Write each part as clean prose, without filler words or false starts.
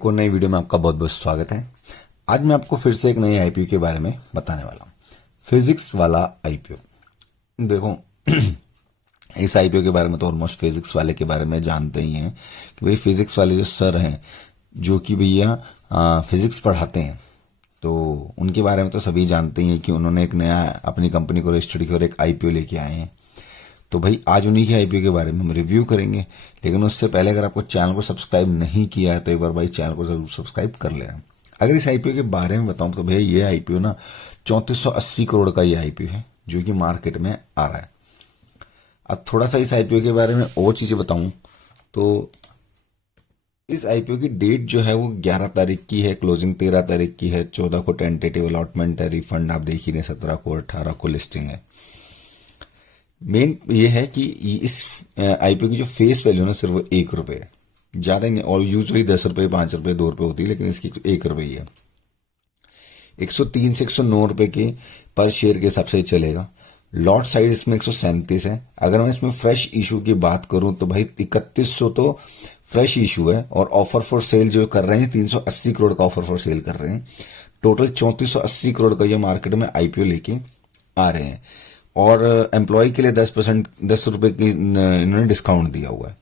को नई वीडियो में आपका बहुत बहुत स्वागत है। आज मैं आपको फिर से एक नए आईपीओ के बारे में बताने वाला हूँ। फिजिक्स वाला आईपीओ। देखो इस आईपीओ के बारे में तो ऑलमोस्ट फिजिक्स वाले के बारे में जानते ही हैं कि भाई फिजिक्स वाले जो सर हैं जो कि भैया फिजिक्स पढ़ाते हैं, तो उनके बारे में तो सभी जानते ही हैं कि उन्होंने एक नया अपनी कंपनी को रजिस्टर्ड किया और एक आईपीओ लेके आए हैं। तो भाई आज उन्हीं के आईपीओ के बारे में हम रिव्यू करेंगे, लेकिन उससे पहले अगर आपको चैनल को सब्सक्राइब नहीं किया है तो एक बार भाई चैनल को जरूर सब्सक्राइब कर लेना। अगर इस आईपीओ के बारे में बताऊं तो भैया ये आईपीओ ना 3480 करोड़ का ये आईपीओ है जो कि मार्केट में आ रहा है। अब थोड़ा सा इस आईपीओ के बारे में और चीजें बताऊं तो इस आईपीओ की डेट जो है वो 11 तारीख की है, क्लोजिंग 13 तारीख की है, 14 को टेंटेटिव अलॉटमेंट है, रिफंड आप देख ही नहीं, 17 को 18 को लिस्टिंग है। मेन ये है कि इस आईपीओ की जो फेस वैल्यू ना सिर्फ ₹1 है, ज्यादा नहीं। और यूजुअली ₹10, ₹5, ₹2 होती है, लेकिन इसकी ₹1 ही है। 103 से ₹109 के पर शेयर के हिसाब से चलेगा। लॉट साइज इसमें 137 है। अगर मैं इसमें फ्रेश इशू की बात करूं तो भाई 3100 तो फ्रेश इशू है, और ऑफर फॉर सेल जो कर रहे हैं 380 करोड़ का ऑफर फॉर सेल कर रहे हैं। टोटल 3480 करोड़ का ये मार्केट में आईपीओ लेके आ रहे हैं, और एम्प्लॉय के लिए 10% ₹10 की इन्होंने डिस्काउंट दिया हुआ है।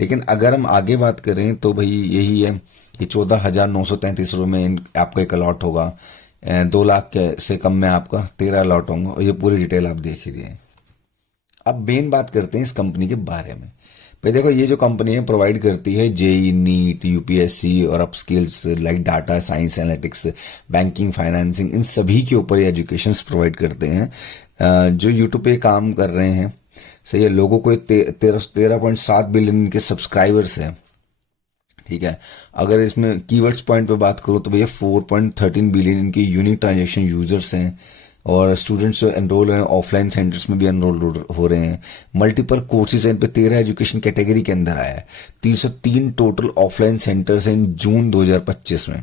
लेकिन अगर हम आगे बात करें तो भाई यही है कि 14,933 रुपये में आपका एक अलॉट होगा, 2 लाख से कम में आपका 13 अलॉट होंगे, और ये पूरी डिटेल आप देख ही रहे। अब मेन बात करते हैं इस कंपनी के बारे में। भाई देखो ये जो कंपनी है प्रोवाइड करती है जेई, नीट, यूपीएससी और up skills like data science, analytics, banking, financing, इन सभी के ऊपर एजुकेशन प्रोवाइड करते हैं। जो यूट्यूब पे काम कर रहे हैं, सही है, लोगों को 13.7 बिलियन के सब्सक्राइबर्स हैं, ठीक है। अगर इसमें कीवर्ड्स पॉइंट पे बात करूं तो भैया 4.13 बिलियन इनके यूनिक ट्रांजैक्शन यूजर्स हैं, और स्टूडेंट्स जो एनरोल हैं ऑफलाइन सेंटर्स में भी एनरोल हो रहे हैं। मल्टीपल कोर्सेज हैं, इन पे 13 एजुकेशन कैटेगरी के अंदर आया है। 303 टोटल ऑफलाइन सेंटर्स हैं जून 2025 में,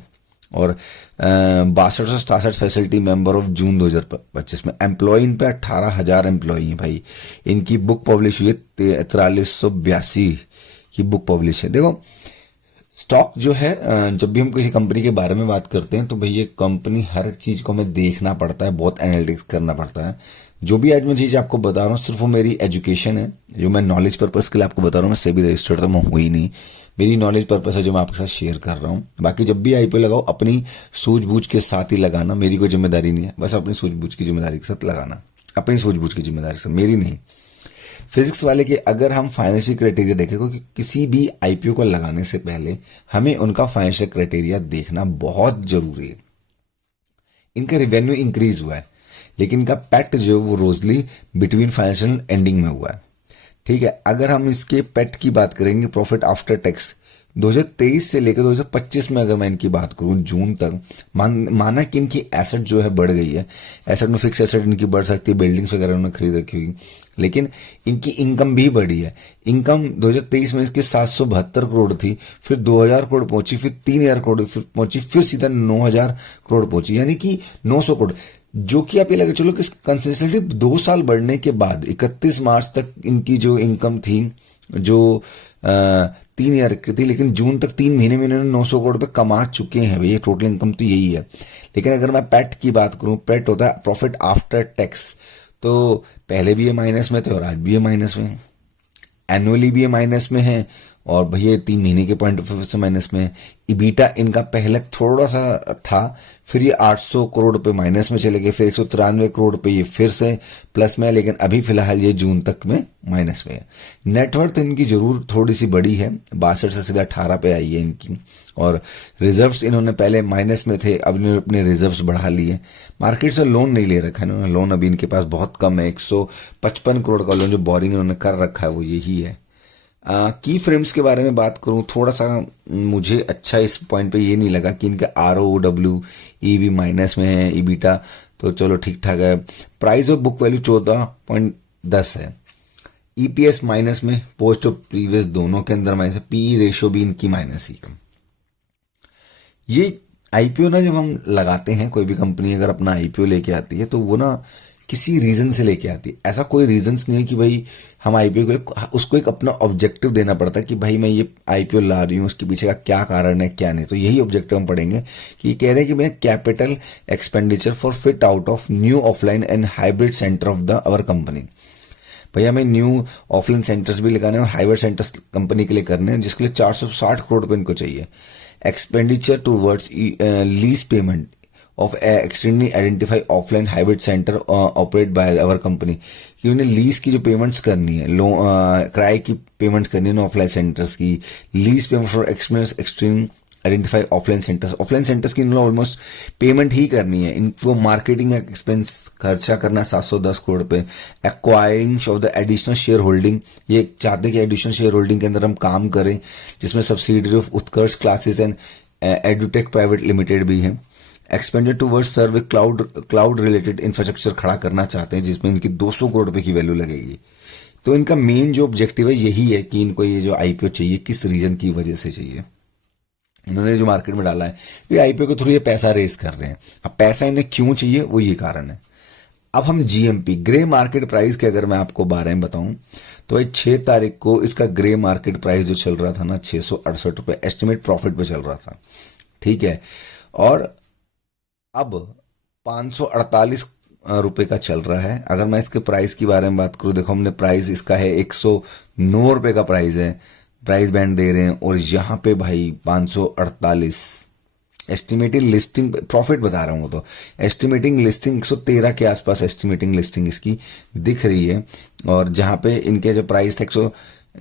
और 6267 फैसिलिटी मेंबर ऑफ जून 2025 में। एम्प्लॉय इन पे 18,000 एम्प्लॉय हैं भाई। इनकी बुक पब्लिश हुई है 4382 की बुक पब्लिश है। देखो स्टॉक जो है, जब भी हम किसी कंपनी के बारे में बात करते हैं तो भाई ये कंपनी हर चीज को हमें देखना पड़ता है, बहुत एनालिटिक्स करना पड़ता है। जो भी आज मैं चीज आपको बता रहा हूँ सिर्फ वो मेरी एजुकेशन है, जो मैं नॉलेज पर्पस के लिए आपको बता रहा हूँ। मैं सेबी रजिस्टर्ड तो मैं हुई नहीं, मेरी नॉलेज पर्पस है जो मैं आपके साथ शेयर कर रहा हूँ। बाकी जब भी आईपीओ लगाओ अपनी सूझबूझ के साथ ही लगाना, मेरी कोई जिम्मेदारी नहीं है, बस अपनी सूझबूझ की जिम्मेदारी के साथ लगाना, अपनी सूझबूझ की जिम्मेदारी से, मेरी नहीं। फिजिक्स वाले के अगर हम फाइनेंशियल क्राइटेरिया देखें, क्योंकि किसी भी आईपीओ को लगाने से पहले हमें उनका फाइनेंशियल क्राइटेरिया देखना बहुत जरूरी है। इनका रेवेन्यू इंक्रीज हुआ है, लेकिन इनका पैक्ट जो है वो रोजली बिटवीन फाइनेंशियल एंडिंग में हुआ है, ठीक है। अगर हम इसके पैक्ट की बात करेंगे, प्रॉफिट आफ्टर टैक्स 2023 से लेकर 2025 में अगर मैं इनकी बात करूं जून तक, माना कि इनकी एसेट जो है बढ़ गई है। एसेट में फिक्स एसेट इनकी बढ़ सकती है, बिल्डिंग्स वगैरह उन्होंने खरीद रखी होगी, लेकिन इनकी इनकम भी बढ़ी है। इनकम 2023 में इसकी 772 करोड़ थी, फिर 2000 करोड़ पहुंची, फिर 3000 करोड़ पहुंची, फिर सीधा 9000 करोड़ पहुंची, यानी कि 900 करोड़। जो कि आप ये लगे चलो कि कंसिस्टेंटली 2 साल बढ़ने के बाद 31 मार्च तक इनकी जो इनकम थी जो 3000 की थी, लेकिन जून तक 3 महीने में इन्होंने 900 करोड़ रुपए कमा चुके हैं भैया। टोटल इनकम तो यही है। लेकिन अगर मैं पैट की बात करूं, पैट होता है प्रॉफिट आफ्टर टैक्स, तो पहले भी ये माइनस में थे और आज भी ये माइनस में है, एनुअली भी ये माइनस में है, और भैया 3 महीने के पॉइंट ऑफ व्यू से माइनस में है। इबीटा इनका पहले थोड़ा सा था, फिर ये 800 करोड़ रुपए माइनस में चले गए, फिर 193 करोड़ रुपए ये फिर से प्लस में है, लेकिन अभी फिलहाल ये जून तक में माइनस में है। नेटवर्थ इनकी जरूर थोड़ी सी बड़ी है, 62 से सीधा 18 पे आई है इनकी, और रिजर्व्स इन्होंने पहले माइनस में थे, अब इन्होंने अपने रिजर्व्स बढ़ा लिए। मार्केट से लोन नहीं ले रखा है इन्होंने, लोन अभी इनके पास बहुत कम है, 155 करोड़ का लोन जो बोरिंग इन्होंने कर रखा है वो यही है। की फ्रेम्स के बारे में बात करूं, थोड़ा सा मुझे अच्छा इस पॉइंट पे ये नहीं लगा कि इनका ROW EV माइनस में है, इबीटा तो चलो ठीक ठाक है। प्राइस ऑफ बुक वैल्यू 14.10 है, EPS माइनस में, पोस्ट ऑफ प्रीवियस दोनों के अंदर माइनस है, PE रेशियो भी इनकी माइनस ही। ये आईपीओ ना जब हम लगाते हैं, कोई भी कंपनी अगर अपना आईपीओ लेके आती है तो वो ना किसी रीजन से लेके आती है। ऐसा कोई रीजन नहीं है कि भाई हम आईपीओ को, उसको एक अपना ऑब्जेक्टिव देना पड़ता है कि भाई मैं ये आईपीओ ला रही हूँ, उसके पीछे का क्या कारण है क्या नहीं। तो यही ऑब्जेक्टिव हम पढ़ेंगे कि कह रहे हैं कि मैं capital expenditure for fit out of new offline and hybrid centre of the our company. भैया हमें न्यू ऑफलाइन सेंटर्स भी लगाने और हाइब्रिड सेंटर्स कंपनी के लिए करने हैं, जिसके लिए 460 करोड़ रुपए इनको चाहिए। Expenditure towards lease payment of extendedly identify offline hybrid centre operate by our company, कि उन्हें लीज की जो पेमेंट्स करनी है, किराए की पेमेंट्स करनी है ऑफलाइन सेंटर्स की, lease payment for extreme identify offline centres की इन्होंने ऑलमोस्ट पेमेंट ही करनी है। इनको मार्केटिंग एक्सपेंस खर्चा करना 710 करोड़ पे। Acquiring of the additional share holding, ये चाहते कि एडिशनल शेयर होल्डिंग के अंदर हम काम करें, जिसमें subsidiary of Utkarsh classes and edutech private limited भी है। एक्सपेंडिचर टूवर्ड्स सर्व क्लाउड रिलेटेड इंफ्रास्ट्रक्चर खड़ा करना चाहते हैं, जिसमें इनकी 200 करोड़ रुपए की वैल्यू लगेगी। तो इनका मेन जो ऑब्जेक्टिव है यही है कि इनको ये जो आईपीओ चाहिए किस रीजन की वजह से चाहिए। इन्होंने जो मार्केट में डाला है ये आईपीओ के थ्रू ये पैसा रेस कर रहे हैं। अब पैसा इन्हें क्यों चाहिए वो ये कारण है। अब हम जीएमपी ग्रे मार्केट प्राइस के अगर मैं आपको बारे में बताऊं तो 6 तारीख को इसका ग्रे मार्केट प्राइस जो चल रहा था ना 668 रुपए एस्टिमेट प्रॉफिट पे चल रहा था, ठीक है। और अब 548 रुपए का चल रहा है। अगर मैं इसके प्राइस की बारे में बात करूं, देखो हमने प्राइस इसका है 109 रुपए का प्राइस है, प्राइस बैंड दे रहे हैं, और यहाँ पे भाई 548 एस्टिमेटेड लिस्टिंग प्रॉफिट बता रहा हूँ। तो एस्टिमेटिंग लिस्टिंग 113 के आसपास एस्टिमेटिंग लिस्टिंग इसकी दिख रही है, और जहाँ पे इनके जो प्राइस था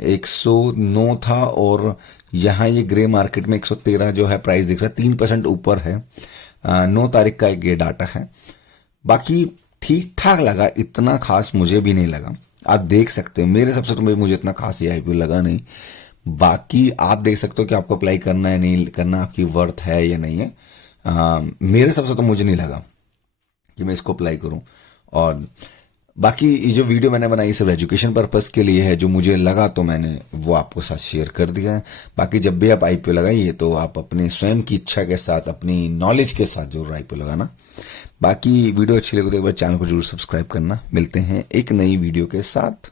109 था, और यहाँ ये ग्रे मार्केट में 113 जो है प्राइस दिख रहा है, 3% ऊपर है। 9 तारीख का एक ये डाटा है। बाकी ठीक ठाक लगा, इतना खास मुझे भी नहीं लगा। आप देख सकते हो मेरे सबसे, तो मुझे इतना खास ये आईपीओ लगा नहीं। बाकी आप देख सकते हो कि आपको अप्लाई करना है नहीं करना, आपकी वर्थ है या नहीं है। मेरे सबसे तो मुझे नहीं लगा कि मैं इसको अप्लाई करूं। और बाकी ये जो वीडियो मैंने बनाई सिर्फ एजुकेशन पर्पस के लिए है, जो मुझे लगा तो मैंने वो आपको साथ शेयर कर दिया है। बाकी जब भी आप आईपीओ लगाइए तो आप अपने स्वयं की इच्छा के साथ, अपनी नॉलेज के साथ जरूर आईपीओ लगाना। बाकी वीडियो अच्छी लगे तो एक बार चैनल को जरूर सब्सक्राइब करना। मिलते हैं एक नई वीडियो के साथ।